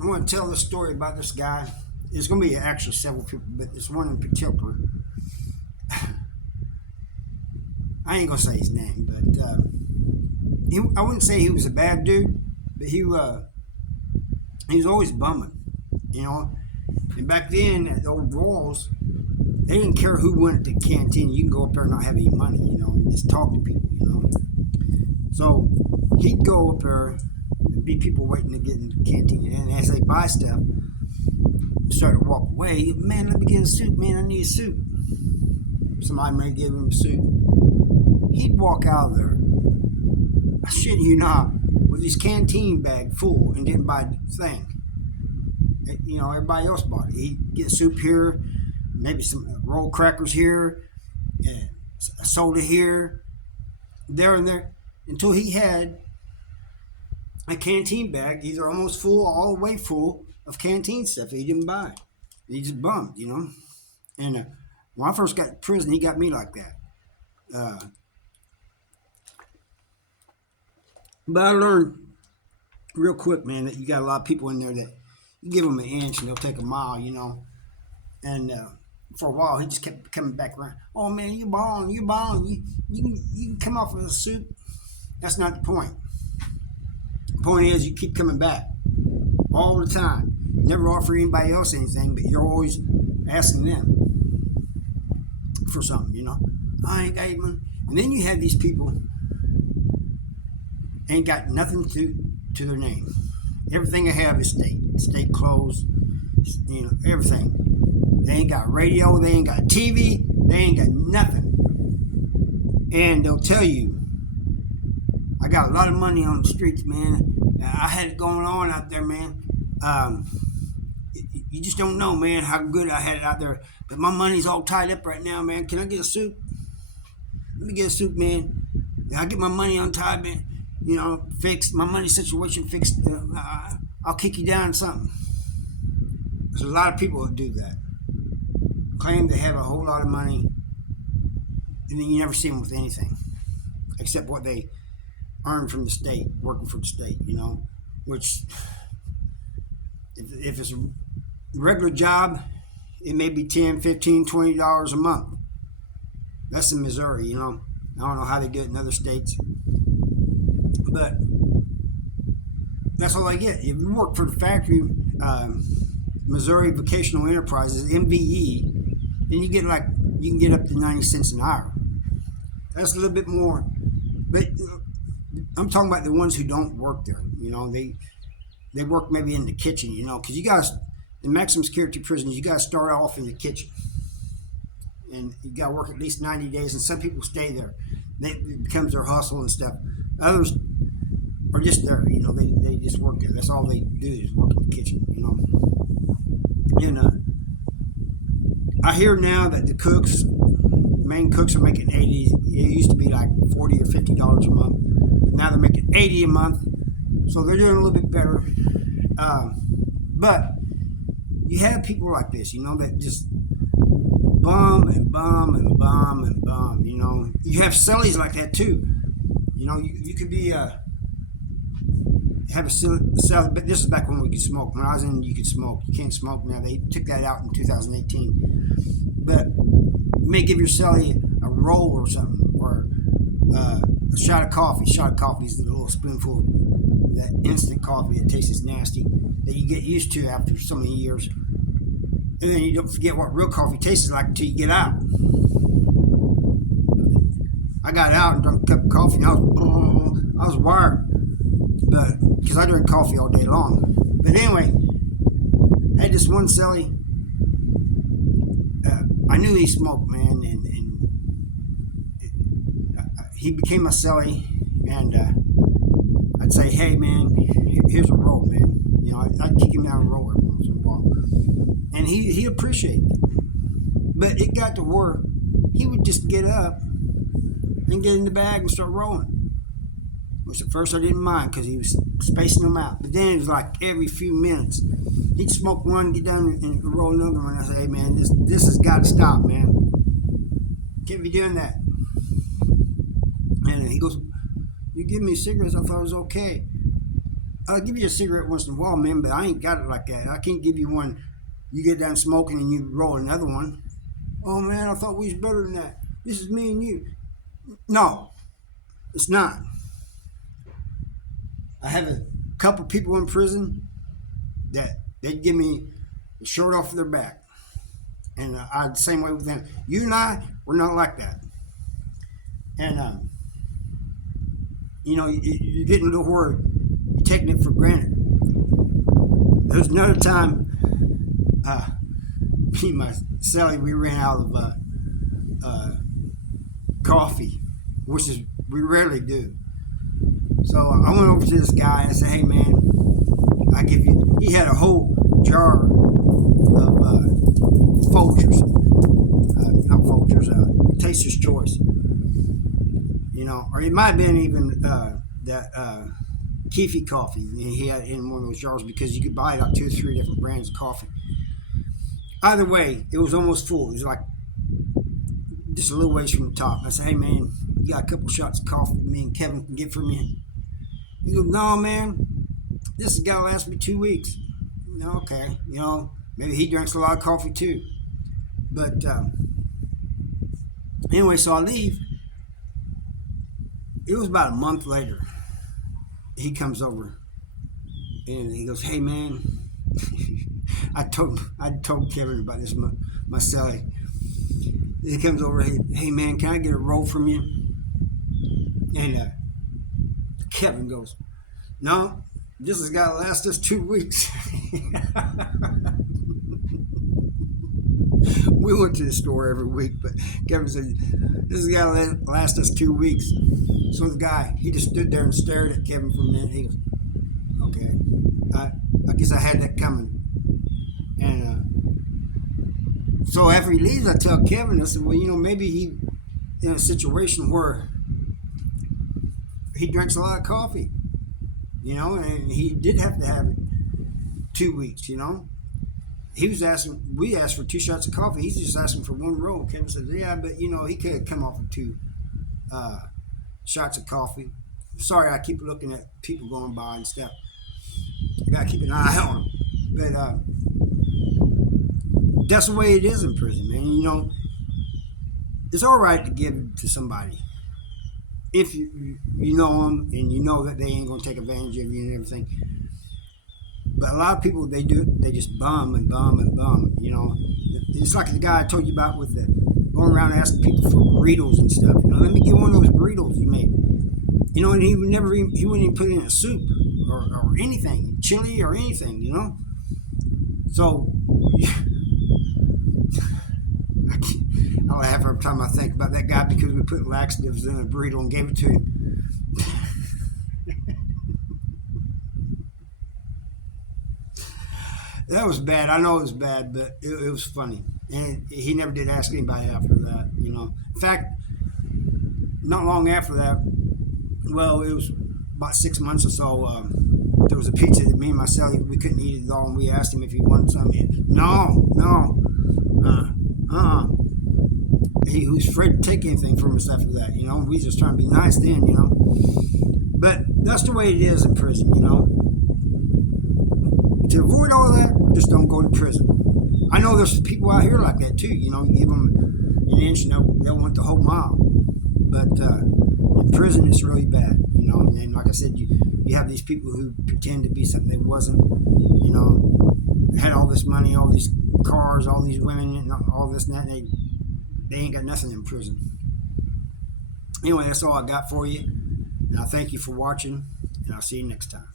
I want to tell this story about this guy. It's going to be actually several people, but this one in particular. I ain't going to say his name, but I wouldn't say he was a bad dude, but he was always bumming, you know. And back then, at the old Royals, they didn't care who went to the canteen. You can go up there and not have any money, you know, and just talk to people, you know. So he'd go up there and be people waiting to get in the canteen, and as they buy stuff, start to walk away. Man, let me get a suit. Man, I need a suit. Somebody may give him a suit. He'd walk out of there. I shit you not, with his canteen bag full and didn't buy a thing. You know, everybody else bought it. He'd get soup here, maybe some rolled crackers here, and a soda here, there and there, until he had a canteen bag, either almost full, all the way full of canteen stuff he didn't buy. He just bummed, you know. And when I first got to prison, he got me like that. But I learned real quick, man, that you got a lot of people in there that you give them an inch and they'll take a mile, you know. And for a while, he just kept coming back around. Oh man, you balling, you can come off with a soup. That's not the point. The point is you keep coming back all the time. Never offer anybody else anything, but you're always asking them for something, you know. I ain't got any money. And then you have these people ain't got nothing to their name. Everything they have is state clothes, you know, everything. They ain't got radio, they ain't got TV, they ain't got nothing. And they'll tell you, I got a lot of money on the streets, man. I had it going on out there, man. You just don't know, man, how good I had it out there. But my money's all tied up right now, man. Can I get a soup? Let me get a soup, man. I get my money untied, man. You know, fixed. My money situation fixed. I'll kick you down something. There's a lot of people that do that. Claim they have a whole lot of money, and then you never see them with anything, except what they earn from the state, working for the state, you know, which if it's a regular job, it may be $10, $15, $20 a month. That's in Missouri, you know. I don't know how they do it in other states, but that's all I get. If you work for the factory, Missouri Vocational Enterprises, MVE, then you can get up to 90 cents an hour. That's a little bit more, but I'm talking about the ones who don't work there. You know, they work maybe in the kitchen. You know, because you guys in maximum security prisons, you got to start off in the kitchen, and you got to work at least 90 days. And some people stay there; it becomes their hustle and stuff. Others are just there. You know, they just work there. That's all they do is work in the kitchen. You know, and I hear now that the main cooks are making 80. It used to be like $40 or $50 a month. Now they're making 80 a month, so they're doing a little bit better. But you have people like this, you know, that just bum and bum and bum and bum. You know, you have cellies like that too. You know, you could be have a cellie, but this is back when we could smoke. When I was in, you could smoke. You can't smoke now. They took that out in 2018. But you may give your cellie a roll or something, or a shot of coffee. Shot of coffee is a little spoonful of that instant coffee that tastes nasty that you get used to after so many years. And then you don't forget what real coffee tastes like until you get out. I got out and drank a cup of coffee and I was wired. But because I drink coffee all day long. But anyway, I had this one cellie. I knew he smoked, man, and he became my cellie, and I'd say, hey, man, here's a roll, man. You know, I'd kick him down a roll every once in a while. And he appreciated it. But it got to where he would just get up and get in the bag and start rolling. Which at first I didn't mind because he was spacing them out. But then it was like every few minutes. He'd smoke one, get down and roll another one. I say, hey, man, this has got to stop, man. Can't be doing that. And he goes, you give me cigarettes, I thought it was okay. I'll give you a cigarette once in a while, man, but I ain't got it like that. I can't give you one. You get done smoking and you roll another one. Oh man, I thought we was better than that. This is me and you. No, it's not. I have a couple people in prison that they'd give me the shirt off their back, and I the same way with them. You and I, we're not like that. And you're getting to where you're taking it for granted. There's another time, me and my Sally, we ran out of coffee, which is we rarely do. So I went over to this guy and I said, "Hey man, I give you." He had a whole jar of Folgers, not Folgers, Taster's Choice. Or it might have been even that Keefy coffee. He had it in one of those jars because you could buy like 2 or 3 different brands of coffee. Either way, it was almost full. It was like just a little ways from the top. I said, "Hey man, you got a couple shots of coffee me and Kevin can get for me?" He goes, "No man, this has got to last me 2 weeks." Okay, maybe he drinks a lot of coffee too. But anyway, so I leave. It was about a month later. He comes over and he goes, "Hey man," I told Kevin about this myself. He comes over, "Hey man, can I get a roll from you?" And Kevin goes, "No, this has got to last us 2 weeks." We went to the store every week, but Kevin said, "This has got to last us 2 weeks." So the guy, he just stood there and stared at Kevin for a minute. He goes, "Okay, I guess I had that coming." And so after he leaves, I tell Kevin, I said, "Well, maybe he in a situation where he drinks a lot of coffee, and he did have to have it 2 weeks, He was asking, we asked for 2 shots of coffee. He's just asking for 1 roll." Kevin said, "Yeah, but he could have come off with 2 shots of coffee." Sorry, I keep looking at people going by and stuff. I gotta keep an eye on them. But that's the way it is in prison, man. It's all right to give to somebody if you know them and you know that they ain't gonna take advantage of you and everything. But a lot of people, they do it. They just bum and bum and bum. It's like the guy I told you about with the going around asking people for burritos and stuff. Let me get one of those burritos you made. And he wouldn't even put it in a soup or anything, chili or anything. So I laugh every time I think about that guy because we put laxatives in a burrito and gave it to him. That was bad. I know it was bad, but it was funny. And he never did ask anybody after that. In fact, not long after that, well, it was about 6 months or so, there was a pizza that me and my cellie, we couldn't eat it all, and we asked him if he wanted something. No. He was afraid to take anything from us after that. We just trying to be nice then. But that's the way it is in prison. To avoid all of that, just don't go to prison. I know there's people out here like that too. You give them an inch and they'll want the whole mile. But in prison, it's really bad. And like I said, you have these people who pretend to be something they wasn't. Had all this money, all these cars, all these women, and all this and that. And they ain't got nothing in prison. Anyway, that's all I got for you. And I thank you for watching, and I'll see you next time.